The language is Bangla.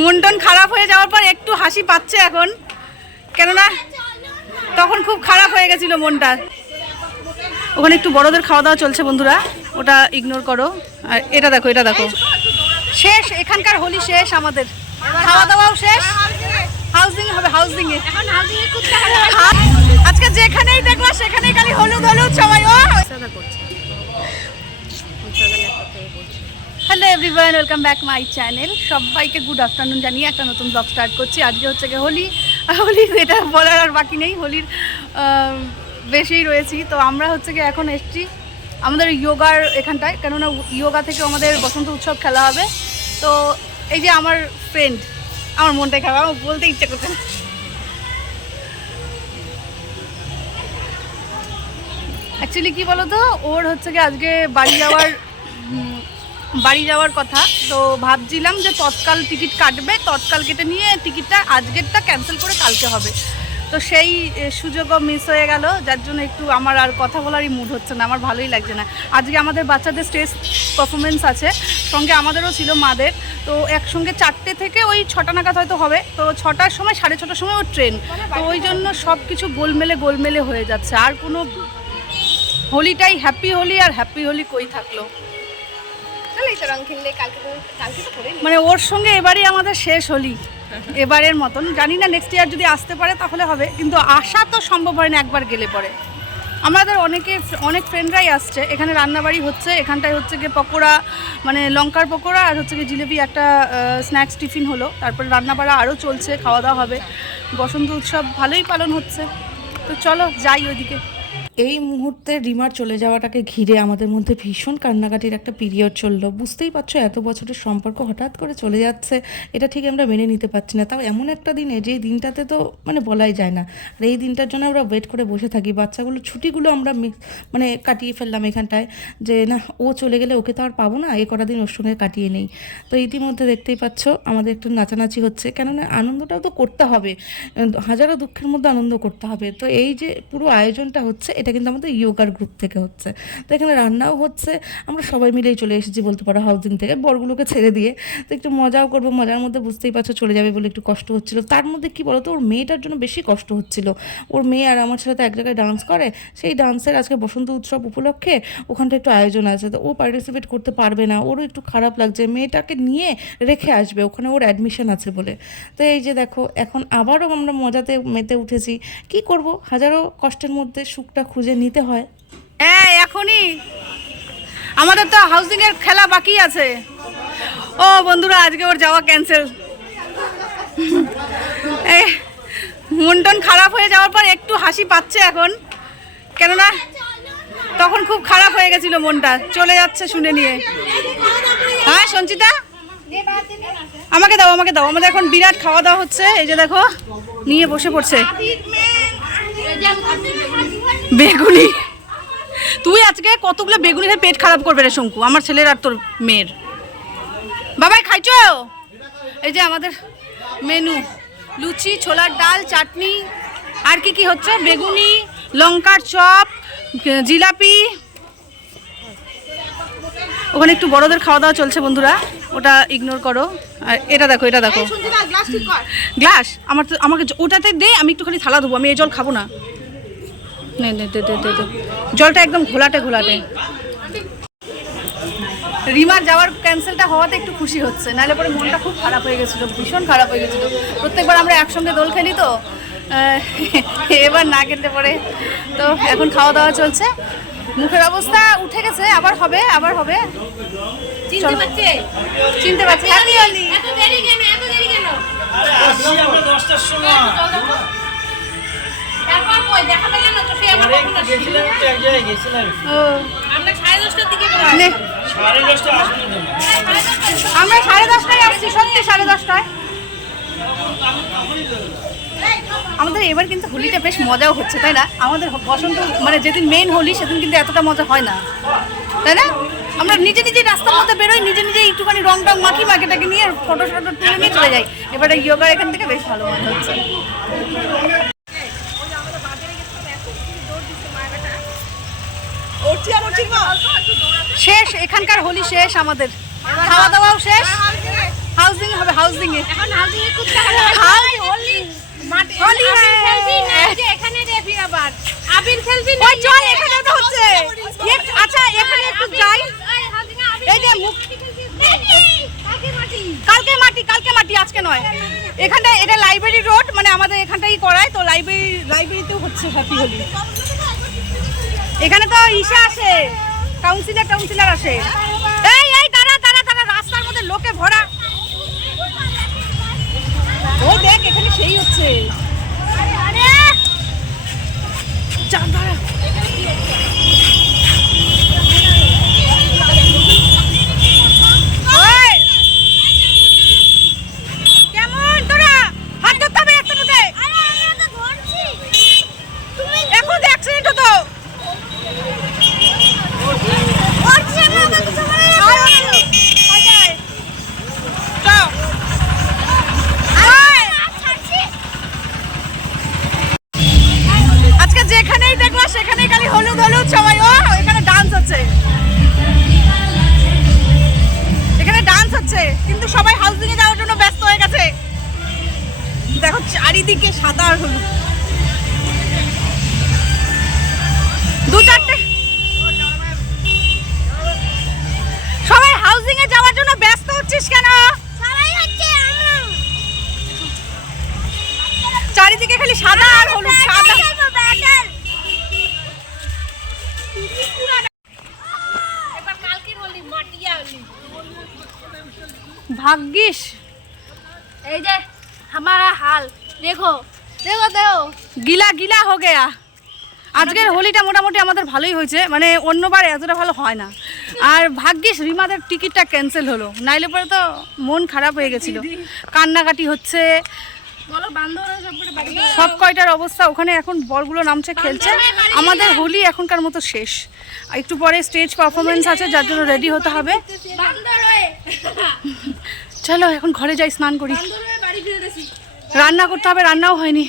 মন টন খারাপ হয়ে যাওয়ার পর একটু হাসি পাচ্ছে এখন, কেননা তখন খুব খারাপ হয়ে গেছিল মনটা। ওখানে একটু বড়দের খাওয়া দাওয়া চলছে বন্ধুরা, ওটা ইগনোর করো। আর এটা দেখো, এটা দেখো, শেষ এখানকার হোলি শেষ, আমাদের খাওয়া দাওয়াও শেষ। হাউজিং হবে, হাউজিং এ আজকে যেখানেই দেখবা সেখানেই খালি হলুদ হলুদ সবাই। ও hello everyone, welcome back my channel. সবাইকে গুড আফটারনুন জানিয়ে একটা নতুন ব্লগ স্টার্ট করছি। আজকে হচ্ছে গিয়ে হোলি। হোলি এটা বলার আর বাকি নেই, হোলির বেশিই রয়েছি। তো আমরা হচ্ছে গিয়ে এখন এসছি আমাদের ইয়োগার এখানটায়, কেননা ইয়োগা থেকে আমাদের বসন্ত উৎসব খেলা হবে। তো এই যে আমার ফ্রেন্ড, আমার মনটাই খারাপ, আমার বলতে ইচ্ছে করছে না। অ্যাকচুয়ালি কী বলো তো, ওর হচ্ছে গিয়ে আজকে বাড়ি যাওয়ার কথা। তো ভাবছিলাম যে তৎকাল টিকিট কাটবে, তৎকাল কেটে নিয়ে টিকিটটা আজকেরটা ক্যান্সেল করে কালকে হবে। তো সেই সুযোগও মিস হয়ে গেল, যার জন্য একটু আমার আর কথা বলারই মুড হচ্ছে না, আমার ভালোই লাগছে না। আজকে আমাদের বাচ্চাদের স্টেজ পারফরমেন্স আছে, সঙ্গে আমাদেরও ছিল মাদের। তো একসঙ্গে 4টে থেকে ওই 6টা নাগাদ হয়তো হবে। তো 6টার সময় 6:30টার সময় ওর ট্রেন। তো ওই জন্য সব কিছু গোলমেলে হয়ে যাচ্ছে। আর কোনো হোলিটাই হ্যাপি হোলি, আর হ্যাপি হোলি কই থাকলো। মানে ওর সঙ্গে এবারই আমাদের শেষ হোলি, এবারের মতন। জানি না নেক্সট ইয়ার যদি আসতে পারে তাহলে হবে, কিন্তু আসা তো সম্ভব হয় না একবার গেলে পরে। আমাদের অনেক ফ্রেন্ডরাই আসছে, এখানে রান্নাবাড়ি হচ্ছে, এখানটায় হচ্ছে গিয়ে পকোড়া, মানে লঙ্কার পকোড়া আর হচ্ছে গিয়ে জিলেবি, একটা স্ন্যাক্স টিফিন হলো। তারপরে রান্নাবাড়া আরও চলছে, খাওয়া দাওয়া হবে। বসন্ত উৎসব ভালোই পালন হচ্ছে। তো চলো যাই ওইদিকে। এই মুহূর্তে রিমার চলে যাওয়াটাকে ঘিরে আমাদের মধ্যে ভীষণ কান্নাকাটির একটা পিরিয়ড চললো। বুঝতেই পারছো, এত বছরের সম্পর্ক হঠাৎ করে চলে যাচ্ছে, এটা ঠিক আমরা মেনে নিতে পারছি না। তাও এমন একটা দিনে, যেই দিনটাতে তো মানে বলাই যায় না। আর এই দিনটার জন্য আমরা ওয়েট করে বসে থাকি। বাচ্চাগুলো ছুটিগুলো আমরা মানে কাটিয়ে ফেললাম এখানটায়, যে না ও চলে গেলে ওকে তো আর পাবো না, এই কটা দিন ওর সঙ্গে কাটিয়ে নেই। তো ইতিমধ্যে দেখতেই পাচ্ছ আমাদের একটু নাচানাচি হচ্ছে, কেননা আনন্দটাও তো করতে হবে, হাজারো দুঃখের মধ্যে আনন্দ করতে হবে। তো এই যে পুরো আয়োজনটা হচ্ছে, এটা কিন্তু আমাদের ইয়োগার গ্রুপ থেকে হচ্ছে। তো এখানে রান্নাও হচ্ছে, আমরা সবাই মিলেই চলে এসেছি বলতে পারো হাউজিং থেকে, বরগুলোকে ছেড়ে দিয়ে। তো একটু মজাও করবো, মজার মধ্যে বুঝতেই পারছো চলে যাবে বলে একটু কষ্ট হচ্ছিল। তার মধ্যে কি বলতো, ওর মেয়েটার জন্য বেশি কষ্ট হচ্ছিল। ওর মেয়ে আর আমার সাথে এক জায়গায় ডান্স করে, সেই ডান্সের আজকে বসন্ত উৎসব উপলক্ষে ওখানটা একটু আয়োজন আছে। তো ও পার্টিসিপেট করতে পারবে না, ওরও একটু খারাপ লাগছে। মেয়েটাকে নিয়ে রেখে আসবে, ওখানে ওর অ্যাডমিশন আছে বলে। তো এই যে দেখো, এখন আবারও আমরা মজাতে মেতে উঠেছি। কি করব, হাজারো কষ্টের মধ্যে সুখটা খুঁজে নিতে হয়। হ্যাঁ, এখনই আমাদের তো হাউজিংয়ের খেলা বাকি আছে। ও বন্ধুরা, আজকে ওর যাওয়া ক্যান্সেল। মন টন খারাপ হয়ে যাওয়ার পর একটু হাসি পাচ্ছে এখন, কেননা তখন খুব খারাপ হয়ে গেছিল মনটা। চলে যাচ্ছে শুনে নিয়ে। হ্যাঁ সঞ্চিতা, আমাকে দাও, আমাকে দাও। আমাদের এখন বিরাট খাওয়া দাওয়া হচ্ছে, এই যে দেখো নিয়ে বসে পড়ছে বেগুনি। তুই আজকে কতগুলো বেগুনি খেয়ে পেট খারাপ করবে রে শঙ্কু, আমার ছেলের আর তোর মেয়ের। বাবাই খাইছো? এই যে আমাদের মেনু, লুচি, ছোলার ডাল, চাটনি, আর কি হচ্ছে, বেগুনি, লঙ্কার চপ, জিলাপি। ওখানে একটু বড়দের খাওয়া দাওয়া চলছে বন্ধুরা, ওটা ইগনোর করো। আর এটা দেখো, এটা দেখো, গ্লাস আমাকে ওটাতে দে, আমি একটুখানি থালা দেবো, আমি এই জল খাবো না। জলটা একদম ঘোলাটে। রিমার যাওয়ার ক্যান্সেলটা হওয়াতে একটু খুশি হচ্ছে, নাহলে পরে মনটা খুব খারাপ হয়ে গেছিলো, ভীষণ খারাপ হয়ে গেছিলো। প্রত্যেকবার আমরা একসঙ্গে দোল খেলি, তো এবার না খেলতে পরে। তো এখন খাওয়া দাওয়া চলছে, মুখের অবস্থা উঠে গেছে, আবার হবে। চিনতে পারছি। হ্যাপি হোলি। আমরা 10:30টায় আসছি, সত্যি 10:30টায়। আমাদের এবার কিন্তু হোলিটা বেশ মজাও হচ্ছে, তাই না? আমাদের বসন্ত মানে যেদিন মেইন হোলি, সেদিন কিন্তু এতটা মজা হয় না, তাই না? আমরা নিজে রাস্তার মধ্যে বেরোই, নিজে একটুখানি রং টং মাখিটাকে নিয়ে ফটো তুলে নিয়ে চলে যাই। এবারে ইয়োগার এখান থেকে বেশ ভালো মজা হচ্ছে। শেষ এখানকার হোলি শেষ, আমাদের খাওয়া দাওয়াও শেষ। হাউজিং হবে, হাউজিং এ এখন হাউজিং এ খুব টাকা লাগে। হোলি মাঠে হোলি আবির হ্যাঁ। খেলবি না, এই যে এখানে রেফি আবার আবির খেলবি না। ওই চল, এখানে তো হচ্ছে। আচ্ছা এখানে একটু যাই। এই হাউজিং এ আবির এই যে মুখ কাকে মাটি কালকে মাটি আজকে নয়। এখানটা এটা লাইব্রেরি রোড, মানে আমাদের এখানটাই করায়, তো লাইব্রেরিতেও হচ্ছে হ্যাপি হোলি। এখানে তো ইসে আসে, কাউন্সিলর আসে। এই দাঁড়া, রাস্তার মধ্যে লোকে ভরা। ওই দেখ এখানে সেই হচ্ছে। যা, দাঁড়া। ওই, কেমন তোরা? হাত ধরতে হবে একটা মধ্যে। এখন অ্যাক্সিডেন্ট হতো। আজকে যেখানেই দেখবো সেখানেই খালি হলুদ হলুদ সবাই। ও এখানে ডান্স হচ্ছে, এখানে ডান্স হচ্ছে, কিন্তু সবাই হাউজিং এ যাওয়ার জন্য ব্যস্ত হয়ে গেছে। দেখো চারিদিকে সাদা আর হলুদ। দু চারটে সবাই হাউজিং এ যাওয়ার জন্য ব্যস্ত হচ্ছিস কেন? চারিদিকে খালি সাদা আর হলুদ, সাদা। এবার কালকের হোলি মাটিয়া হোলি। ভাগ্যিস এই যে हमारा हाल देखो देखो देखो গিলা গিলা হো গেয়া। আজকের হোলিটা মোটামুটি আমাদের ভালোই হয়েছে, মানে অন্যবার এতটা ভালো হয় না। আর ভাগ্যিস রিমাদের টিকিটটা ক্যান্সেল হলো, নাইলে পরে তো মন খারাপ হয়ে গেছিল। কান্নাকাটি হচ্ছে, বলো বান্ধবরা সবকটা বাড়ি সব কয়টার অবস্থা। ওখানে এখন বলগুলো নামছে, খেলছে। আমাদের হোলি এখনকার মতো শেষ। আর একটু পরে স্টেজ পারফরমেন্স আছে, যার জন্য রেডি হতে হবে। বান্দর হয়ে চলো এখন ঘরে যাই, স্নান করি, বান্দর হয়ে বাড়ি ফিরে গেছি। রান্না করতে হবে, রান্নাও হয়নি।